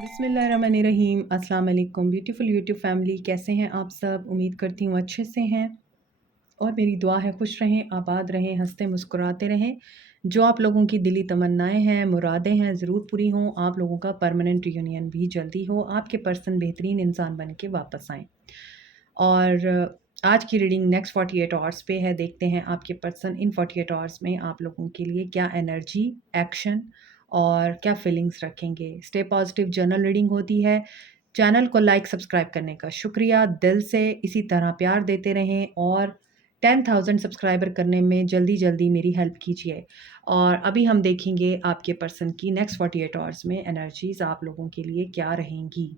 बिस्मिल्लाहिर्रहमानिर्रहीम। अस्सलाम वालेकुम ब्यूटीफुल यूट्यूब फैमिली, कैसे हैं आप सब? उम्मीद करती हूँ अच्छे से हैं और मेरी दुआ है खुश रहें, आबाद रहें, हंसते मुस्कुराते रहें। जो आप लोगों की दिली तमन्नाएं हैं, मुरादें हैं, ज़रूर पूरी हों। आप लोगों का परमानेंट रियूनियन भी जल्दी हो, आपके पर्सन बेहतरीन इंसान बन के वापस आएँ। और आज की रीडिंग नेक्स्ट 48 आवर्स पे है। देखते हैं आपके पर्सन इन 48 आवर्स में आप लोगों के लिए क्या एनर्जी, एक्शन और क्या फीलिंग्स रखेंगे। स्टे पॉजिटिव जर्नल रीडिंग होती है। चैनल को लाइक सब्सक्राइब करने का शुक्रिया दिल से। इसी तरह प्यार देते रहें और 10,000 सब्सक्राइबर करने में जल्दी जल्दी मेरी हेल्प कीजिए। और अभी हम देखेंगे आपके पर्सन की नेक्स्ट 48 आवर्स में एनर्जीज आप लोगों के लिए क्या रहेंगी।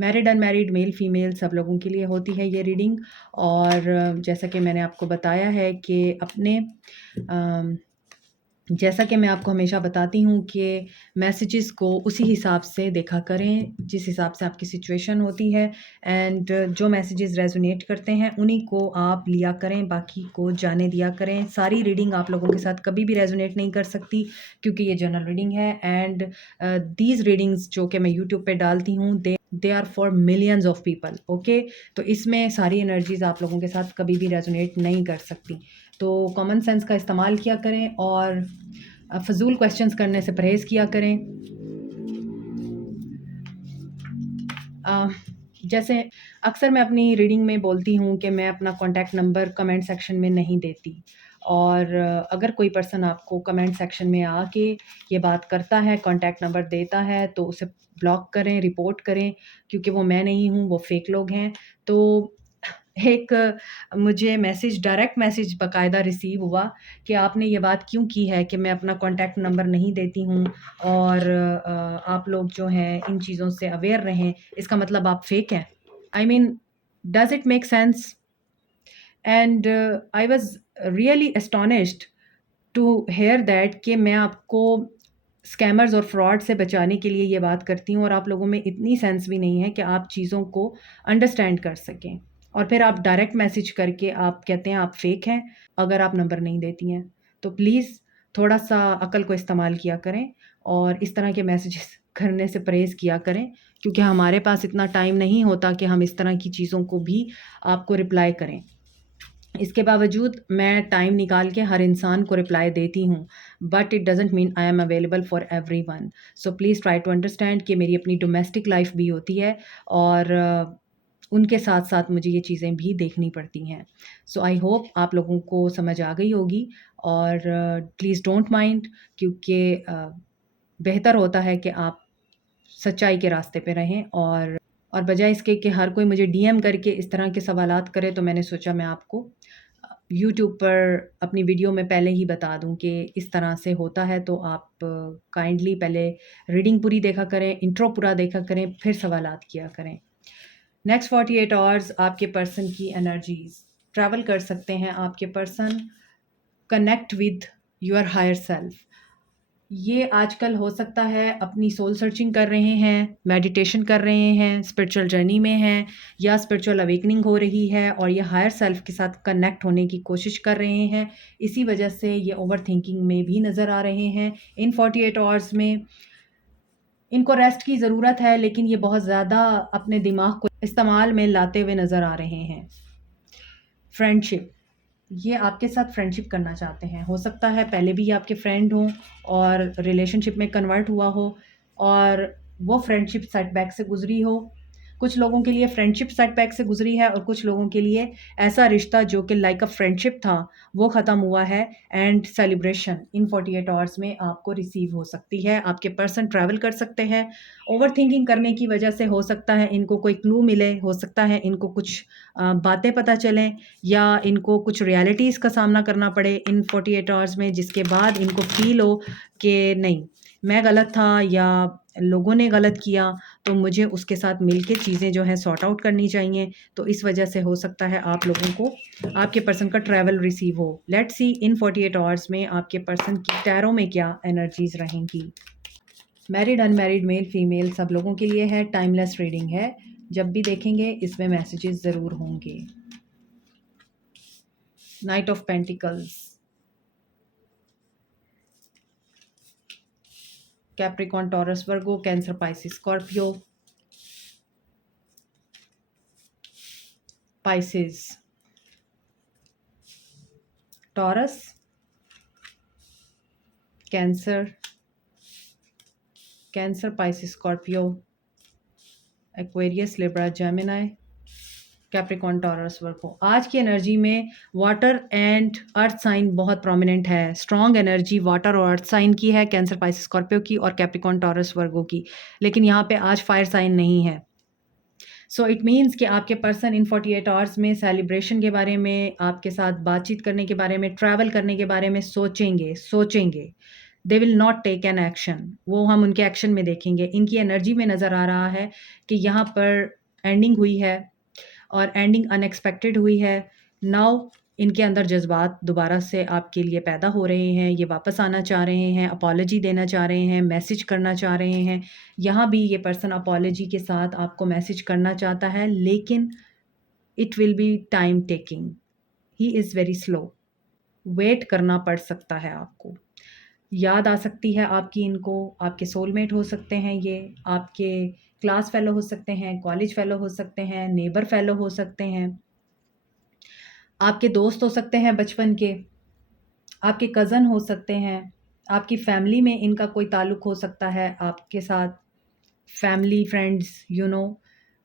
मैरिड अनमैरिड मेल फीमेल सब लोगों के लिए होती है ये रीडिंग। और जैसा कि मैंने आपको बताया है कि जैसा कि मैं आपको हमेशा बताती हूँ कि मैसेजेस को उसी हिसाब से देखा करें जिस हिसाब से आपकी सिचुएशन होती है। एंड जो मैसेजेस रेजोनेट करते हैं उन्हीं को आप लिया करें, बाकी को जाने दिया करें। सारी रीडिंग आप लोगों के साथ कभी भी रेजोनेट नहीं कर सकती क्योंकि ये जनरल रीडिंग है। एंड दीज रीडिंग्स जो कि मैं यूट्यूब पे डालती हूँ they are for millions of people. Okay, तो इसमें सारी एनर्जीज आप लोगों के साथ कभी भी रेजोनेट नहीं कर सकती। तो कॉमन सेंस का इस्तेमाल किया करें और फजूल क्वेश्चंस करने से परहेज़ किया करें। जैसे अक्सर मैं अपनी रीडिंग में बोलती हूँ कि मैं अपना कॉन्टैक्ट नंबर कमेंट सेक्शन में नहीं देती। और अगर कोई पर्सन आपको कमेंट सेक्शन में आके ये बात करता है, कॉन्टैक्ट नंबर देता है, तो उसे ब्लॉक करें, रिपोर्ट करें, क्योंकि वो मैं नहीं हूँ, वो फेक लोग हैं। तो एक मुझे मैसेज, डायरेक्ट मैसेज बाकायदा रिसीव हुआ कि आपने ये बात क्यों की है कि मैं अपना कॉन्टैक्ट नंबर नहीं देती हूँ और आप लोग जो हैं इन चीज़ों से अवेयर रहें, इसका मतलब आप फेक हैं। I mean, does it make sense? And I was really astonished to hear that कि मैं आपको स्कैमर्स और फ्रॉड से बचाने के लिए ये बात करती हूँ और आप लोगों में इतनी सेंस भी नहीं है कि आप चीज़ों को अंडरस्टैंड कर सकें। और फिर आप डायरेक्ट मैसेज करके आप कहते हैं आप फेक हैं अगर आप नंबर नहीं देती हैं। तो प्लीज़ थोड़ा सा अकल को इस्तेमाल किया करें और इस तरह के मैसेजेस करने से परहेज़ किया करें, क्योंकि हमारे पास इतना टाइम नहीं होता कि हम इस तरह की चीज़ों को भी आपको रिप्लाई करें। इसके बावजूद मैं टाइम निकाल के हर इंसान को रिप्लाई देती हूँ, but it doesn't mean I am available for everyone. So please try to understand कि मेरी अपनी डोमेस्टिक लाइफ भी होती है और उनके साथ-साथ मुझे ये चीज़ें भी देखनी पड़ती हैं। सो आई होप आप लोगों को समझ आ गई होगी और प्लीज़ डोंट माइंड, क्योंकि बेहतर होता है कि आप सच्चाई के रास्ते पे रहें। और बजाय इसके कि हर कोई मुझे डीएम करके इस तरह के सवालात करे, तो मैंने सोचा मैं आपको यूट्यूब पर अपनी वीडियो में पहले ही बता दूं कि इस तरह से होता है। तो आप काइंडली पहले रीडिंग पूरी देखा करें, इंट्रो पूरा देखा करें, फिर सवालात किया करें। नेक्स्ट 48 आवर्स आपके पर्सन की एनर्जीज ट्रैवल कर सकते हैं। आपके person connect with your higher self. ये आजकल हो सकता है अपनी सोल सर्चिंग कर रहे हैं, मेडिटेशन कर रहे हैं, स्पिरिचुअल जर्नी में हैं, या स्पिरिचुअल अवेकनिंग हो रही है और ये हायर सेल्फ के साथ कनेक्ट होने की कोशिश कर रहे हैं। इसी वजह से ये ओवर थिंकिंग में भी नज़र आ रहे हैं। इन 48 आवर्स में इनको रेस्ट की ज़रूरत है, लेकिन ये बहुत ज़्यादा अपने दिमाग को इस्तेमाल में लाते हुए नज़र आ रहे हैं। फ्रेंडशिप, ये आपके साथ फ्रेंडशिप करना चाहते हैं। हो सकता है पहले भी ये आपके फ्रेंड हों और रिलेशनशिप में कन्वर्ट हुआ हो और वो फ्रेंडशिप सेटबैक से गुजरी हो। कुछ लोगों के लिए फ्रेंडशिप सेटबैक से गुजरी है और कुछ लोगों के लिए ऐसा रिश्ता जो कि लाइक अ फ्रेंडशिप था वो ख़त्म हुआ है। एंड सेलिब्रेशन इन 48 आवर्स में आपको रिसीव हो सकती है। आपके पर्सन ट्रैवल कर सकते हैं। ओवर थिंकिंग करने की वजह से हो सकता है इनको कोई क्लू मिले, हो सकता है इनको कुछ बातें पता चलें, या इनको कुछ रियलिटीज़ का सामना करना पड़े इन 48 आवर्स में, जिसके बाद इनको फ़ील हो कि नहीं, मैं गलत था या लोगों ने गलत किया, तो मुझे उसके साथ मिलके चीज़ें जो हैं सॉर्ट आउट करनी चाहिए। तो इस वजह से हो सकता है आप लोगों को आपके पर्सन का ट्रैवल रिसीव हो। लेट्स सी इन 48 आवर्स में आपके पर्सन की टैरो में क्या एनर्जीज़ रहेंगी। मैरिड अनमैरिड मेल फीमेल सब लोगों के लिए है। टाइमलेस रीडिंग है, जब भी देखेंगे इसमें मैसेजेस ज़रूर होंगे। Knight of pentacles, Capricorn, Taurus, Virgo, Cancer, Pisces, Scorpio, Pisces, Taurus, Cancer, Pisces, Scorpio, Aquarius, Libra, Gemini, Capricorn, Taurus, Virgo. आज की एनर्जी में वाटर एंड अर्थ साइन बहुत प्रोमिनेंट है। स्ट्रॉन्ग एनर्जी वाटर और अर्थ साइन की है, cancer, Pisces, Scorpio की और कैप्रिकॉन, टॉरस, वर्गो की। लेकिन यहाँ पे आज फायर साइन नहीं है। सो इट मीन्स कि आपके पर्सन इन 48 आवर्स में सेलिब्रेशन के बारे में, आपके साथ बातचीत करने के बारे में, ट्रैवल करने के बारे में सोचेंगे। They will not take an action. वो हम उनके एक्शन में देखेंगे। इनकी एनर्जी में नज़र आ रहा है कि यहाँ पर एंडिंग हुई है और एंडिंग अनएक्सपेक्टेड हुई है। नाउ इनके अंदर जज्बात दोबारा से आपके लिए पैदा हो रहे हैं। ये वापस आना चाह रहे हैं, अपॉलॉजी देना चाह रहे हैं, मैसेज करना चाह रहे हैं। यहाँ भी ये पर्सन अपॉलॉजी के साथ आपको मैसेज करना चाहता है, लेकिन it will be time taking. He is very slow. Wait करना पड़ सकता है आपको। याद आ सकती है आपकी इनको। आपके सोलमेट हो सकते हैं ये, आपके क्लास फेलो हो सकते हैं, कॉलेज फेलो हो सकते हैं, नेबर फेलो हो सकते हैं, आपके दोस्त हो सकते हैं बचपन के, आपके कज़न हो सकते हैं, आपकी फैमिली में इनका कोई ताल्लुक़ हो सकता है आपके साथ। फैमिली, फ्रेंड्स,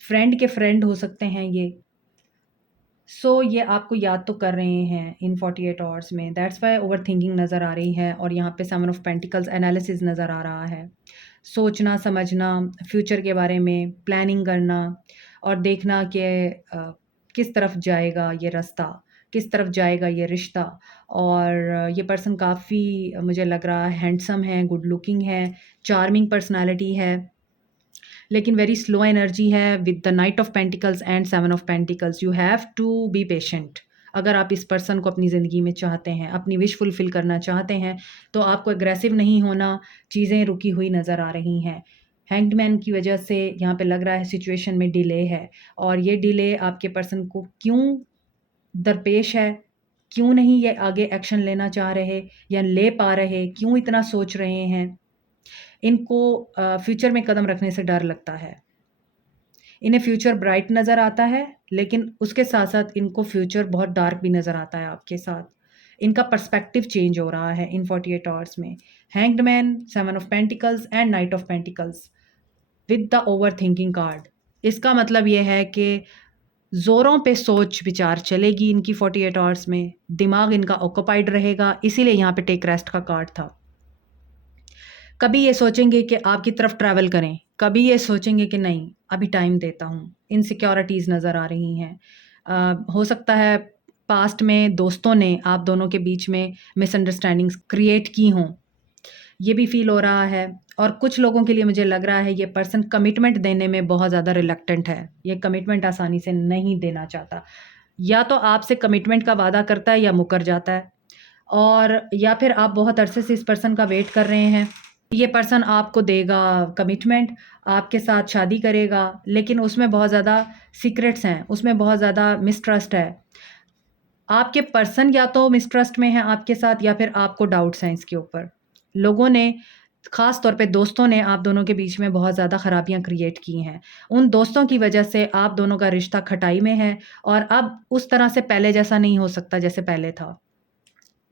फ्रेंड के फ्रेंड हो सकते हैं ये। सो ये आपको याद तो कर रहे हैं इन 48 आवर्स में। दैट्स वाई ओवरथिंकिंग नज़र आ रही है और यहाँ पे 7 ऑफ पेंटिकल्स एनालिसिस नज़र आ रहा है। सोचना, समझना, फ्यूचर के बारे में प्लानिंग करना और देखना कि किस तरफ जाएगा ये रास्ता, किस तरफ जाएगा ये रिश्ता। और ये पर्सन काफ़ी मुझे लग रहा है हैंडसम है, गुड लुकिंग है, चार्मिंग पर्सनैलिटी है, लेकिन वेरी स्लो एनर्जी है with the knight of pentacles and 7 of pentacles. You have to be patient. अगर आप इस पर्सन को अपनी ज़िंदगी में चाहते हैं, अपनी विश फुलफ़िल करना चाहते हैं, तो आपको एग्रेसिव नहीं होना। चीज़ें रुकी हुई नज़र आ रही हैं। हैंग्ड मैन की वजह से यहाँ पे लग रहा है सिचुएशन में डिले है और ये डिले आपके पर्सन को क्यों दरपेश है, क्यों नहीं ये आगे एक्शन लेना चाह रहे या ले पा रहे, क्यों इतना सोच रहे हैं। इनको फ्यूचर में कदम रखने से डर लगता है। इन्हें फ्यूचर ब्राइट नज़र आता है, लेकिन उसके साथ-साथ इनको फ्यूचर बहुत डार्क भी नज़र आता है आपके साथ। इनका पर्सपेक्टिव चेंज हो रहा है इन 48 आवर्स में। Hanged man, 7 of pentacles and night of pentacles with the overthinking card. इसका मतलब ये है कि ज़ोरों पे सोच-विचार चलेगी इनकी 48 आवर्स में। दिमाग इनका ऑक्युपाइड रहेगा, इसीलिए यहाँ पे टेक रेस्ट का कार्ड था। कभी ये सोचेंगे कि आपकी तरफ ट्रैवल करें, कभी ये सोचेंगे कि नहीं, अभी टाइम देता हूँ। इनसिक्योरिटीज़ नज़र आ रही हैं। हो सकता है पास्ट में दोस्तों ने आप दोनों के बीच में मिसअंडरस्टैंडिंग्स क्रिएट की हों, ये भी फ़ील हो रहा है। और कुछ लोगों के लिए मुझे लग रहा है ये पर्सन कमिटमेंट देने में बहुत ज़्यादा रिलक्टेंट है। ये कमिटमेंट आसानी से नहीं देना चाहता। या तो आपसे कमिटमेंट का वादा करता है या मुकर जाता है, और या फिर आप बहुत अरसे से इस पर्सन का वेट कर रहे हैं। ये पर्सन आपको देगा कमिटमेंट, आपके साथ शादी करेगा, लेकिन उसमें बहुत ज़्यादा सीक्रेट्स हैं, उसमें बहुत ज़्यादा मिसट्रस्ट है। आपके पर्सन या तो मिसट्रस्ट में है आपके साथ या फिर आपको डाउट्स हैं इसके ऊपर। लोगों ने, ख़ास तौर पे दोस्तों ने आप दोनों के बीच में बहुत ज़्यादा ख़राबियाँ क्रिएट की हैं। उन दोस्तों की वजह से आप दोनों का रिश्ता खटाई में है और अब उस तरह से पहले जैसा नहीं हो सकता जैसे पहले था।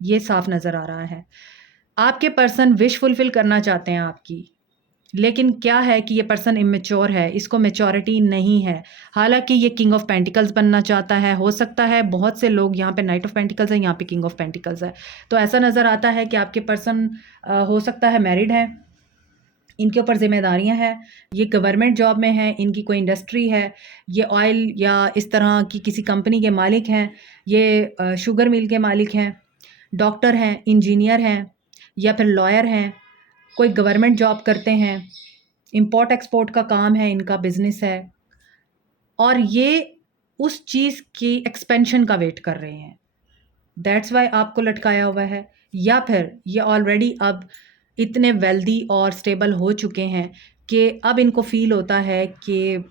ये साफ नज़र आ रहा है। आपके पर्सन विश फुलफ़िल करना चाहते हैं आपकी, लेकिन क्या है कि ये पर्सन इमैच्योर है, इसको मैच्योरिटी नहीं है। हालाँकि ये किंग ऑफ पेंटिकल्स बनना चाहता है। हो सकता है बहुत से लोग, यहाँ पे नाइट ऑफ पेंटिकल्स है, यहाँ पे किंग ऑफ पेंटिकल्स है। तो ऐसा नज़र आता है कि आपके पर्सन हो सकता है मैरिड हैं, इनके ऊपर ज़िम्मेदारियाँ हैं, ये गवर्नमेंट जॉब में हैं, इनकी कोई इंडस्ट्री है, ये ऑयल या इस तरह की किसी कंपनी के मालिक हैं, ये शुगर मिल के मालिक हैं, डॉक्टर हैं, इंजीनियर हैं या फिर लॉयर हैं, कोई गवर्नमेंट जॉब करते हैं, इम्पोर्ट एक्सपोर्ट का काम है, इनका बिज़नेस है, और ये उस चीज़ की एक्सपेंशन का वेट कर रहे हैं। दैट्स वाई आपको लटकाया हुआ है। या फिर ये ऑलरेडी अब इतने वेल्दी और स्टेबल हो चुके हैं कि अब इनको फ़ील होता है कि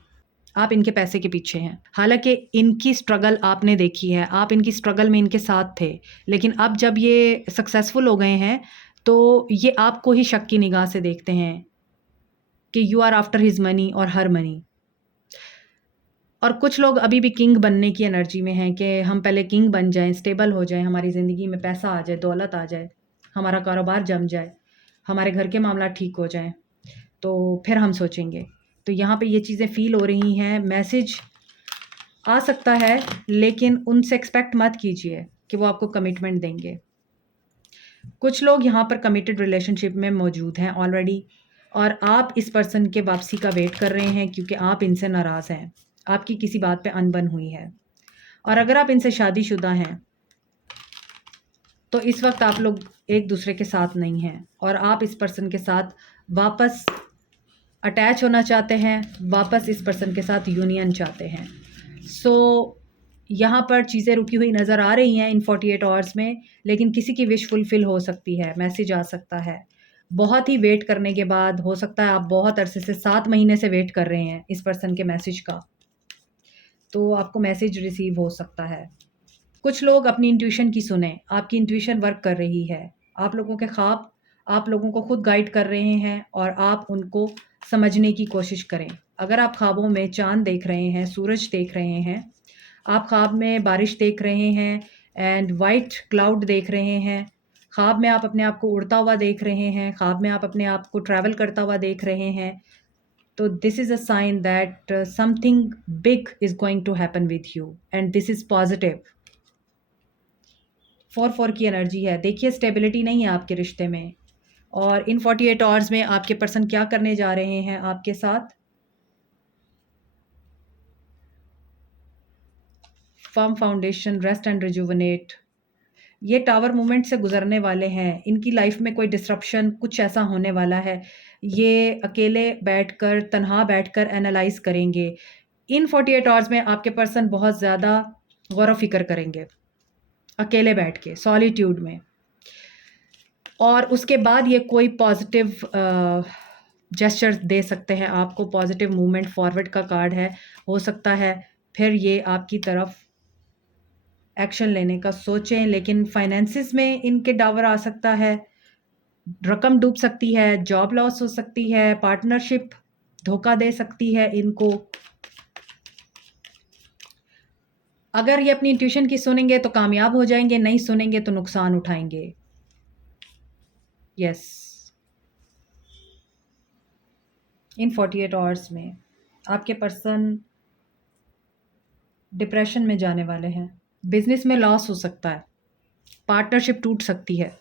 आप इनके पैसे के पीछे हैं। हालाँकि इनकी स्ट्रगल आपने देखी है, आप इनकी स्ट्रगल में इनके साथ थे, लेकिन अब जब ये सक्सेसफुल हो गए हैं, तो ये आपको ही शक की निगाह से देखते हैं कि you are after his money और हर मनी। और कुछ लोग अभी भी किंग बनने की एनर्जी में हैं कि हम पहले किंग बन जाएं, स्टेबल हो जाएं, हमारी ज़िंदगी में पैसा आ जाए, दौलत आ जाए, हमारा कारोबार जम जाए, हमारे घर के मामला ठीक हो जाएं, तो फिर हम सोचेंगे। तो यहाँ पे ये चीज़ें फ़ील हो रही हैं। मैसेज आ सकता है, लेकिन उनसे एक्सपेक्ट मत कीजिए कि वो आपको कमिटमेंट देंगे। कुछ लोग यहाँ पर कमिटेड रिलेशनशिप में मौजूद हैं ऑलरेडी, और आप इस पर्सन के वापसी का वेट कर रहे हैं क्योंकि आप इनसे नाराज़ हैं, आपकी किसी बात पे अनबन हुई है। और अगर आप इनसे शादीशुदा हैं तो इस वक्त आप लोग एक दूसरे के साथ नहीं हैं और आप इस पर्सन के साथ वापस अटैच होना चाहते हैं, वापस इस पर्सन के साथ यूनियन चाहते हैं। सो यहाँ पर चीज़ें रुकी हुई नज़र आ रही हैं इन 48 आवर्स में, लेकिन किसी की विश फुलफ़िल हो सकती है, मैसेज आ सकता है। बहुत ही वेट करने के बाद हो सकता है आप बहुत अरसे से 7 महीने से वेट कर रहे हैं इस पर्सन के मैसेज का, तो आपको मैसेज रिसीव हो सकता है। कुछ लोग अपनी इंट्यूशन की सुने, आपकी इंट्यूशन वर्क कर रही है। आप लोगों के ख्वाब आप लोगों को खुद गाइड कर रहे हैं और आप उनको समझने की कोशिश करें। अगर आप ख्वाबों में चाँद देख रहे हैं, सूरज देख रहे हैं, आप ख्वाब में बारिश देख रहे हैं एंड वाइट क्लाउड देख रहे हैं, ख्वाब में आप अपने आप को उड़ता हुआ देख रहे हैं, ख्वाब में आप अपने आप को ट्रैवल करता हुआ देख रहे हैं, तो this is a sign that something big is going to happen with you and this is positive. 4-4 की एनर्जी है। देखिए, स्टेबिलिटी नहीं है आपके रिश्ते में, और इन 48 आवर्स में आपके पर्सन क्या करने जा रहे हैं आपके साथ? Firm foundation, rest and rejuvenate. ये टावर मूवमेंट से गुजरने वाले हैं। इनकी लाइफ में कोई डिसरप्शन कुछ ऐसा होने वाला है। ये अकेले बैठकर, तन्हा बैठकर एनालाइज करेंगे। इन 48 आवर्स में आपके पर्सन बहुत ज़्यादा गौर व फ़िक्र करेंगे, अकेले बैठ के, सॉलिट्यूड में। और उसके बाद ये कोई पॉजिटिव जेस्चर दे सकते हैं आपको, पॉजिटिव मूवमेंट फॉरवर्ड का कार्ड है। हो सकता है फिर ये आपकी तरफ एक्शन लेने का सोचें, लेकिन फाइनेंसिस में इनके डावर आ सकता है, रकम डूब सकती है, जॉब लॉस हो सकती है, पार्टनरशिप धोखा दे सकती है इनको। अगर ये अपनी इंट्यूशन की सुनेंगे तो कामयाब हो जाएंगे, नहीं सुनेंगे तो नुकसान उठाएंगे। यस, इन 48 आवर्स में आपके पर्सन डिप्रेशन में जाने वाले हैं, बिजनेस में लॉस हो सकता है, पार्टनरशिप टूट सकती है।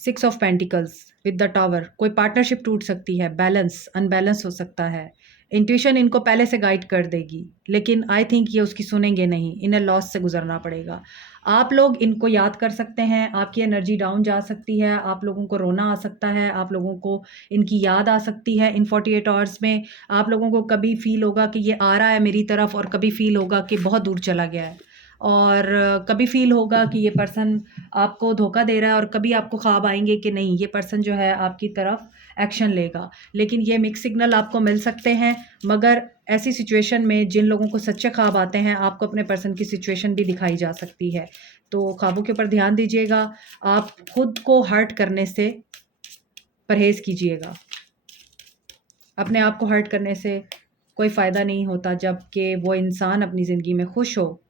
6 of pentacles with the tower, कोई पार्टनरशिप टूट सकती है, बैलेंस अनबैलेंस हो सकता है। इंट्यूशन इनको पहले से गाइड कर देगी, लेकिन आई थिंक ये उसकी सुनेंगे नहीं, इन्हें लॉस से गुजरना पड़ेगा। आप लोग इनको याद कर सकते हैं, आपकी एनर्जी डाउन जा सकती है, आप लोगों को रोना आ सकता है, आप लोगों को इनकी याद आ सकती है। इन 48 आवर्स में आप लोगों को कभी फील होगा कि ये आ रहा है मेरी तरफ, और कभी फील होगा कि बहुत दूर चला गया है, और कभी फील होगा कि ये पर्सन आपको धोखा दे रहा है, और कभी आपको ख्वाब आएंगे कि नहीं, ये पर्सन जो है आपकी तरफ एक्शन लेगा। लेकिन ये मिक्स सिग्नल आपको मिल सकते हैं, मगर ऐसी सिचुएशन में जिन लोगों को सच्चे ख्वाब आते हैं, आपको अपने पर्सन की सिचुएशन भी दिखाई जा सकती है। तो ख्वाबों के ऊपर ध्यान दीजिएगा, आप खुद को हर्ट करने से परहेज़ कीजिएगा। अपने आप को हर्ट करने से कोई फ़ायदा नहीं होता, जबकि वो इंसान अपनी ज़िंदगी में खुश हो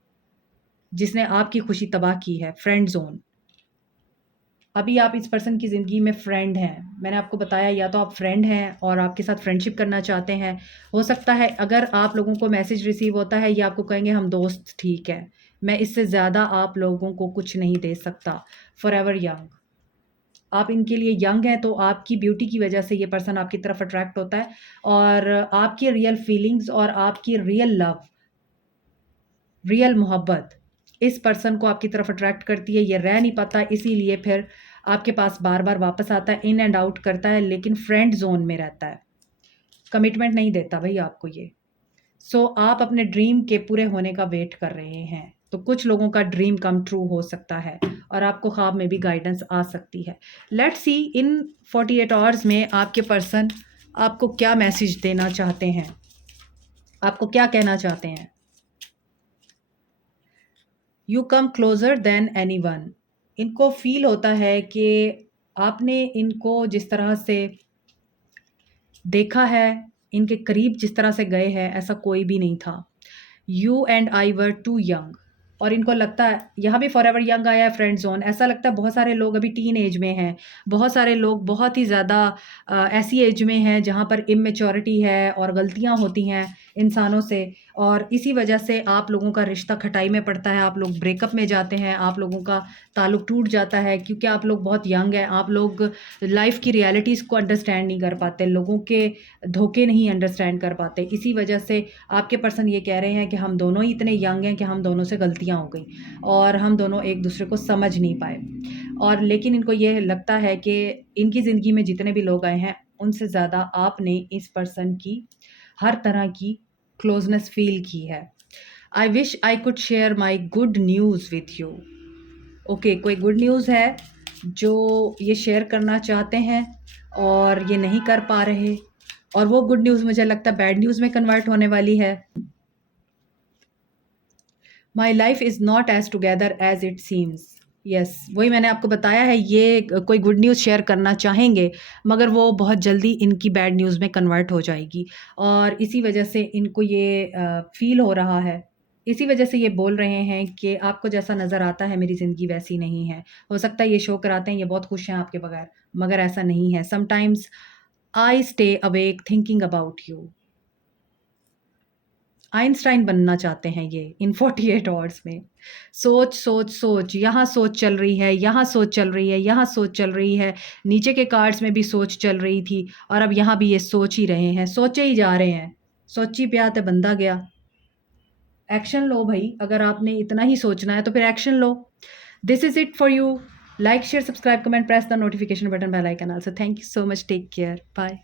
जिसने आपकी खुशी तबाह की है। फ्रेंड ज़ोन, अभी आप इस पर्सन की ज़िंदगी में फ्रेंड हैं। मैंने आपको बताया, या तो आप फ्रेंड हैं और आपके साथ फ्रेंडशिप करना चाहते हैं। हो सकता है अगर आप लोगों को मैसेज रिसीव होता है, ये आपको कहेंगे हम दोस्त ठीक है, मैं इससे ज़्यादा आप लोगों को कुछ नहीं दे सकता। फॉरएवर यंग, आप इनके लिए यंग हैं, तो आपकी ब्यूटी की वजह से ये पर्सन आपकी तरफ अट्रैक्ट होता है, और आपकी रियल फीलिंग्स और आपकी रियल लव, रियल मोहब्बत इस पर्सन को आपकी तरफ अट्रैक्ट करती है। ये रह नहीं पाता, इसीलिए फिर आपके पास बार बार वापस आता है, इन एंड आउट करता है, लेकिन फ्रेंड जोन में रहता है, कमिटमेंट नहीं देता भाई आपको ये। सो आप अपने ड्रीम के पूरे होने का वेट कर रहे हैं, तो कुछ लोगों का ड्रीम कम ट्रू हो सकता है, और आपको ख्वाब में भी गाइडेंस आ सकती है। लेट्स सी इन 48 आवर्स में आपके पर्सन आपको क्या मैसेज देना चाहते हैं, आपको क्या कहना चाहते हैं। You come closer than anyone, इनको फील होता है कि आपने इनको जिस तरह से देखा है, इनके करीब जिस तरह से गए हैं, ऐसा कोई भी नहीं था। You and I were too young, और इनको लगता है यहाँ भी फॉरएवर यंग आया है, फ्रेंड जोन। ऐसा लगता है बहुत सारे लोग अभी टीन एज में हैं, बहुत सारे लोग बहुत ही ज़्यादा ऐसी एज में हैं जहाँ पर इमेच्योरिटी है और गलतियाँ होती हैं इंसानों से, और इसी वजह से आप लोगों का रिश्ता खटाई में पड़ता है, आप लोग ब्रेकअप में जाते हैं, आप लोगों का ताल्लुक टूट जाता है, क्योंकि आप लोग बहुत यंग हैं, आप लोग लाइफ की रियलिटीज़ को अंडरस्टैंड नहीं कर पाते, लोगों के धोखे नहीं अंडरस्टैंड कर पाते। इसी वजह से आपके पर्सन ये कह रहे हैं कि हम दोनों ही इतने यंग हैं कि हम दोनों से गलतियाँ हो गई और हम दोनों एक दूसरे को समझ नहीं पाए। और लेकिन इनको ये लगता है कि इनकी ज़िंदगी में जितने भी लोग आए हैं, उनसे ज़्यादा आपने इस पर्सन की हर तरह की क्लोजनेस फील की है। I wish I could share my good news with you. Okay, कोई गुड न्यूज़ है जो ये शेयर करना चाहते हैं और ये नहीं कर पा रहे, और वो गुड न्यूज़ मुझे लगता है बैड न्यूज़ में कन्वर्ट होने वाली है। My life is not as together as it seems. Yes, वही मैंने आपको बताया है, ये कोई गुड न्यूज़ शेयर करना चाहेंगे, मगर वो बहुत जल्दी इनकी बैड न्यूज़ में कन्वर्ट हो जाएगी, और इसी वजह से इनको ये फ़ील हो रहा है। इसी वजह से ये बोल रहे हैं कि आपको जैसा नज़र आता है मेरी ज़िंदगी वैसी नहीं है। हो सकता है ये शो कराते हैं ये बहुत खुश हैं आपके बगैर, मगर ऐसा नहीं है। Sometimes I stay awake thinking about you. Einstein बनना चाहते हैं ये इन 48 आवर्स में। सोच, सोच, सोच, यहाँ सोच चल रही है, यहाँ सोच चल रही है, यहाँ सोच चल रही है, नीचे के कार्ड्स में भी सोच चल रही थी, और अब यहाँ भी ये सोच ही रहे हैं, सोचे ही जा रहे हैं। सोची प्या ते बंदा गया। एक्शन लो भई, अगर आपने इतना ही सोचना है तो फिर एक्शन लो। This is it for you. Like, share, subscribe, comment, press the notification button, bell icon also. Thank you so much, take care, bye.